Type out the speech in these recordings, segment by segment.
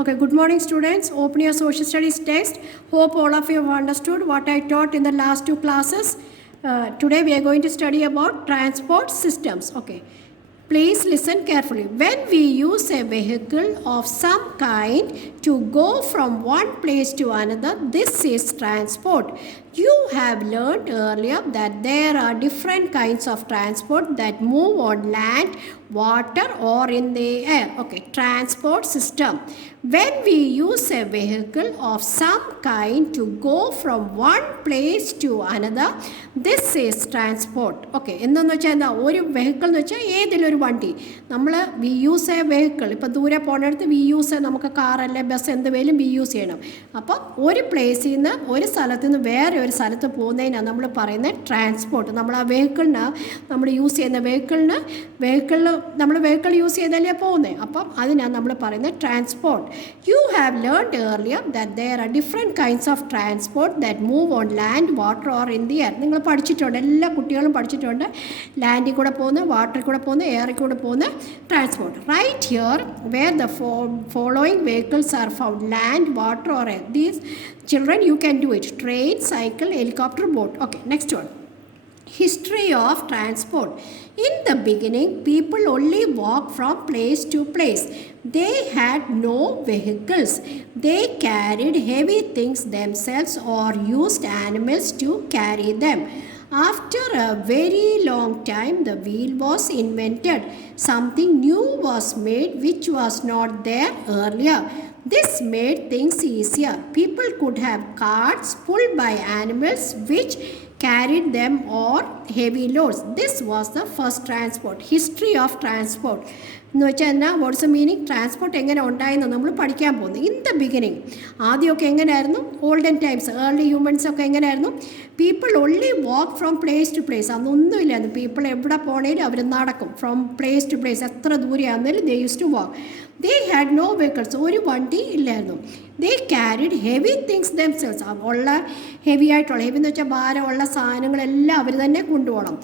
Okay, good morning students. Open your social studies text. Hope all of you have understood what I taught in the last two classes. Today we are going to study about transport systems. Okay, please listen carefully. When we use a vehicle of some kind to go from one place to another, this is transport. You have learned earlier that there are different kinds of transport that move on land, water or in the air. Okay, transport system. When we use a vehicle of some kind to go from one place to another, this is transport. Okay, എന്താണെന്ന് വെച്ചാൽ എന്താ ഒരു vehicle എന്ന് വെച്ചാൽ ഏതെങ്കിലും ഒരു വണ്ടി നമ്മൾ വി യൂസ് എ വെഹിക്കിൾ. ഇപ്പോൾ ദൂരെ പോകുന്നിടത്ത് വി യൂസ് നമുക്ക് കാർ അല്ലെ ബസ് എന്തുവേലും വി യൂസ് ചെയ്യണം. അപ്പോൾ ഒരു പ്ലേസിൽ നിന്ന് ഒരു സ്ഥലത്ത് നിന്ന് വേറെ ഒരു സ്ഥലത്ത് പോകുന്നതിനാണ് നമ്മൾ പറയുന്നത് ട്രാൻസ്പോർട്ട്. നമ്മൾ ആ വെഹിക്കിളിന് നമ്മൾ യൂസ് ചെയ്യുന്ന വെഹിക്കിളിൽ നമ്മൾ വെഹിക്കിൾ യൂസ് ചെയ്തല്ലേ പോകുന്നത്. അപ്പം അതിനാണ് നമ്മൾ പറയുന്നത് transport. You have learned earlier that there are different kinds of transport that move on land, water or in the air. നിങ്ങൾ പഠിച്ചിട്ടുണ്ട്, എല്ലാ കുട്ടികളും പഠിച്ചിട്ടുണ്ട്. ലാൻഡിൽ കൂടെ പോകുന്ന, വാട്ടറിൽ കൂടെ പോകുന്ന, എയറിൽ കൂടെ പോകുന്ന transport. Right here where the following vehicles are found: land, water or air. These children you can do it: train, cycle, helicopter, boat. Okay, next one. History of transport. In the beginning, people only walked from place to place. They had no vehicles. They carried heavy things themselves or used animals to carry them. After a very long time, the wheel was invented. Something new was made which was not there earlier. This made things easier. People could have carts pulled by animals which carried them or heavy loads. This was the first transport. History of transport എന്ന് വെച്ചാൽ എന്നാ, what's a meaning? Transport എങ്ങനെ ഉണ്ടായെന്ന് നമ്മൾ പഠിക്കാൻ പോകുന്നു. In the beginning ആദ്യമൊക്കെ എങ്ങനെയായിരുന്നു? ഓൾഡൻ ടൈംസ്, ഏർലി ഹ്യൂമൻസൊക്കെ എങ്ങനെയായിരുന്നു? People only walk from place to place. അതൊന്നുമില്ലായിരുന്നു. പീപ്പിൾ എവിടെ പോണേലും അവർ നടക്കും. ഫ്രം പ്ലേസ് ടു പ്ലേസ്, എത്ര ദൂരെയാണെങ്കിലും they use to walk. They had no vehicles. ഒരു വണ്ടി ഇല്ലായിരുന്നു. They carried heavy things themselves. ഉള്ള ഹെവി ആയിട്ടുള്ള, ഹെവി എന്ന് വെച്ചാൽ ഭാരമുള്ള സാധനങ്ങളെല്ലാം അവർ തന്നെ കൊണ്ടുപോകണം.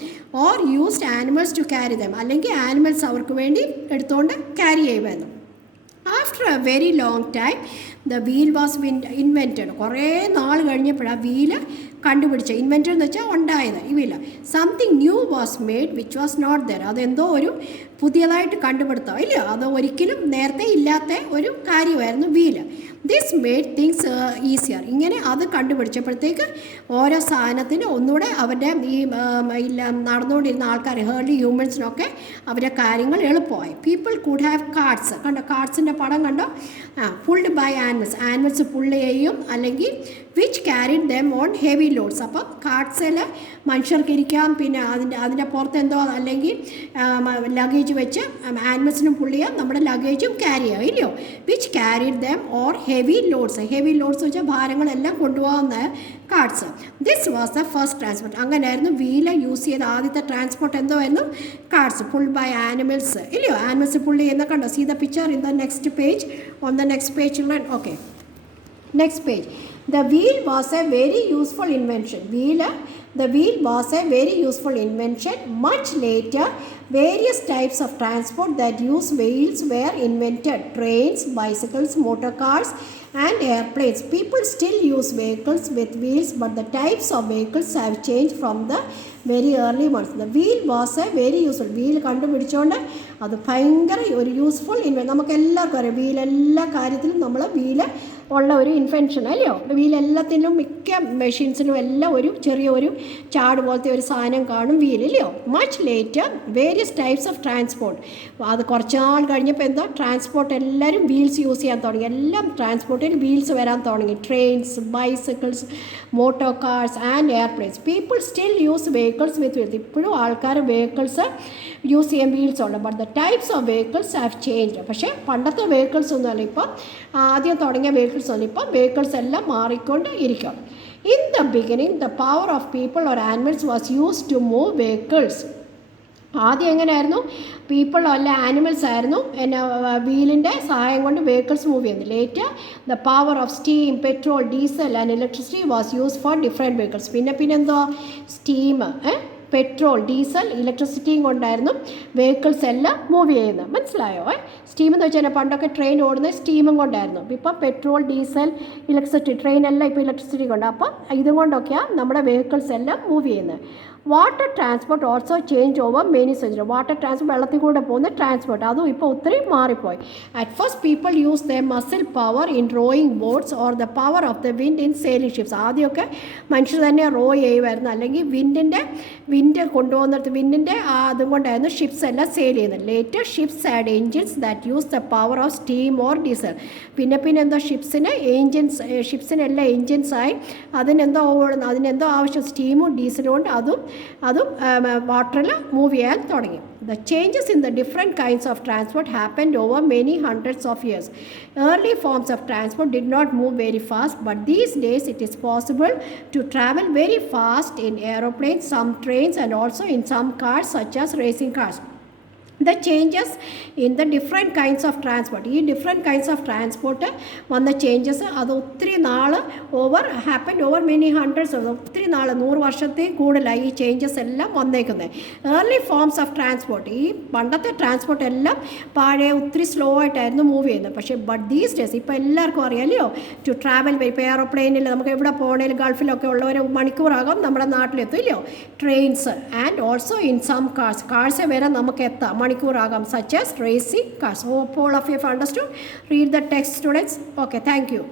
Or used animals to carry them, അല്ലെങ്കിൽ ആനിമൽസ് അവർക്ക് വേണ്ടി എടുത്തുകൊണ്ട് ക്യാരി ചെയ്യുമായിരുന്നു. After a very long time the wheel was invented. കുറേ നാൾ കഴിഞ്ഞപ്പോഴാണ് വീല് കണ്ടുപിടിച്ചത്. ഇൻവെൻറ്റഡ് എന്ന് വെച്ചാൽ ഉണ്ടായത് ഈ wheel. Something new was made which was not there. അതെന്തോ ഒരു പുതിയതായിട്ട് കണ്ടുപിടുത്തോ ഇല്ല, അത് ഒരിക്കലും നേരത്തെ ഇല്ലാത്ത ഒരു കാര്യമായിരുന്നു wheel. This made things easier. ഇങ്ങനെ അത് കണ്ടുപിടിച്ചപ്പോഴത്തേക്ക് ഓരോ സാധനത്തിന് ഒന്നുകൂടെ അവരുടെ ഈ നടന്നുകൊണ്ടിരുന്ന ആൾക്കാർ, ഏർലി ഹ്യൂമൻസിനൊക്കെ അവരുടെ കാര്യങ്ങൾ എളുപ്പമായി. People could have carts. കണ്ടോ, കാർട്സിൻ്റെ പടം കണ്ടോ? Pulled by animals. Animals pull ചെയ്യും, അല്ലെങ്കിൽ which carried them on heavy loads. അപ്പം കാർട്സിൽ മനുഷ്യർക്ക് ഇരിക്കാം, പിന്നെ അതിൻ്റെ പുറത്ത് എന്തോ അല്ലെങ്കിൽ ലഗേജ് വെച്ച് ആനിമൽസിനും പുള്ള് ചെയ്യാം, നമ്മുടെ ലഗേജും ക്യാരി ചെയ്യാം ഇല്ലയോ? Which carried them or heavy loads. Heavy loads വെച്ചാൽ ഭാരങ്ങളെല്ലാം കൊണ്ടുപോകുന്ന carts. This was the first transport. അങ്ങനെയായിരുന്നു വീല് യൂസ് ചെയ്ത ആദ്യത്തെ ട്രാൻസ്പോർട്ട്. എന്തോ ആയിരുന്നു? കാർട്സ് പുൾഡ് ബൈ ആനിമൽസ് ഇല്ലയോ? ആനിമൽസ് പുള്ള് ചെയ്യുന്ന കണ്ടോ? See the picture in the next page. On the next page children. Okay, next page. The wheel was a very useful invention. The wheel was a very useful invention. Much later, various types of transport that use wheels were invented. Trains, bicycles, motor cars and airplanes. People still use vehicles with wheels, but the types of vehicles have changed from the very early ones. The wheel was a very useful. Wheel കണ്ടുപിടിച്ചുകൊണ്ട് അത് ഭയങ്കര ഒരു useful നമുക്ക് എല്ലാവർക്കും അറിയാം. Wheel എല്ലാ കാര്യത്തിലും നമ്മൾ വീല് ഉള്ള ഒരു ഇൻവെൻഷൻ അല്ലയോ? വീലെല്ലാത്തിനും മിക്ക മെഷീൻസിനും എല്ലാം ഒരു ചെറിയൊരു ചാട് പോലത്തെ ഒരു സാധനം കാണും വീൽ ഇല്ലയോ? Much later various types of transport. അത് കുറച്ച് നാൾ കഴിഞ്ഞപ്പോൾ എന്തോ ട്രാൻസ്പോർട്ട് എല്ലാവരും വീൽസ് യൂസ് ചെയ്യാൻ തുടങ്ങി. എല്ലാം ട്രാൻസ്പോർട്ടിൽ വീൽസ് വരാൻ തുടങ്ങി. Trains, bicycles, motor cars and airplanes. People still use vehicles with wheels. ഇപ്പോഴും ആൾക്കാർ വെഹിക്കിൾസ് യൂസ് ചെയ്യാൻ വീൽസ് ഉണ്ട്. But the types of vehicles have change. പക്ഷേ പണ്ടത്തെ വെഹിക്കിൾസ് ഒന്നുമല്ല, ഇപ്പം ആദ്യം തുടങ്ങിയ വെഹിക്കിൾസ് ഒന്നും ഇപ്പം വെഹിക്കിൾസ് എല്ലാം മാറിക്കൊണ്ട് ഇരിക്കും. In the beginning the power of people or animals was use to move vehicles. ആദ്യം എങ്ങനെയായിരുന്നു? പീപ്പിൾ അല്ല ആനിമൽസ് ആയിരുന്നു പിന്നെ വീലിൻ്റെ സഹായം കൊണ്ട് വെഹിക്കിൾസ് മൂവ് ചെയ്യുന്നത്. Later the power of steam, petrol, diesel and electricity was use for different vehicles. പിന്നെ എന്തോ സ്റ്റീം, പെട്രോൾ, ഡീസൽ, ഇലക്ട്രിസിറ്റിയും കൊണ്ടായിരുന്നു വെഹിക്കിൾസ് എല്ലാം മൂവ് ചെയ്യുന്നത്. മനസ്സിലായോ? സ്റ്റീം എന്ന് വെച്ചാൽ പണ്ടൊക്കെ ട്രെയിൻ ഓടുന്നത് സ്റ്റീമും കൊണ്ടായിരുന്നു. ഇപ്പം പെട്രോൾ, ഡീസൽ, ഇലക്ട്രിസിറ്റി, ട്രെയിനെല്ലാം ഇപ്പോൾ ഇലക്ട്രിസിറ്റി കൊണ്ട്. അപ്പം ഇതുകൊണ്ടൊക്കെയാണ് നമ്മുടെ വെഹിക്കിൾസ് എല്ലാം മൂവ് ചെയ്യുന്നത്. Water transport also change over many century. Water transport, വെള്ളത്തിൽ കൂടെ പോകുന്ന ട്രാൻസ്പോർട്ട്, അതും ഇപ്പോൾ ഒത്തിരി മാറിപ്പോയി. At first people use the muscle power in rowing boats or the power of the wind in sailing ships. ആദ്യമൊക്കെ മനുഷ്യർ തന്നെ റോ ചെയ്യുമായിരുന്നു, അല്ലെങ്കിൽ വിൻഡ് കൊണ്ടുപോകുന്നിടത്ത് വിൻഡിൻ്റെ അതും കൊണ്ടായിരുന്നു ഷിപ്സ് എല്ലാം സെയിൽ ചെയ്യുന്നത്. Later ships add engines that use the power of steam or diesel. പിന്നെ എന്തോ ഷിപ്സിനെല്ലാം എൻജിൻസായി. അതിനെന്തോ ആവശ്യം സ്റ്റീമും ഡീസലും കൊണ്ട് അതും വാട്ടറിൽ മൂവ് ചെയ്യാൻ തുടങ്ങി. The changes in the different kinds of transport happened over many hundreds of years. Early forms of transport did not move very fast, but these days it is possible to travel very fast in aeroplanes, some trains, and also in some cars such as racing cars. The changes in the different kinds of transport, ഈ different kinds of transport വന്ന changes അത് ഒത്തിരി നാൾ happened over many hundreds, ഒത്തിരി നാൾ 100 വർഷത്തിൽ കൂടുതലായി ഈ ചേഞ്ചസ് എല്ലാം വന്നേക്കുന്നത്. ഏർലി ഫോംസ് ഓഫ് ട്രാൻസ്പോർട്ട്, ഈ പണ്ടത്തെ ട്രാൻസ്പോർട്ട് എല്ലാം പഴയ ഒത്തിരി സ്ലോ ആയിട്ടായിരുന്നു മൂവ് ചെയ്യുന്നത്. പക്ഷേ ദീസ് ഡേയ്സ് ഇപ്പോൾ എല്ലാവർക്കും അറിയാമല്ലോ, ടു ട്രാവൽ, ഇപ്പോൾ എയറോപ്ലെയിനിൽ നമുക്ക് എവിടെ പോകണേലും ഗൾഫിലൊക്കെ ഉള്ളവർ മണിക്കൂറാകും നമ്മുടെ നാട്ടിലെത്തും ഇല്ലയോ. Trains and also in some cars വരെ നമുക്ക് എത്താം മണിക്കൂറാകാം, such as racing cars. Hope all of you have understood. Read the text, students. Okay, thank you.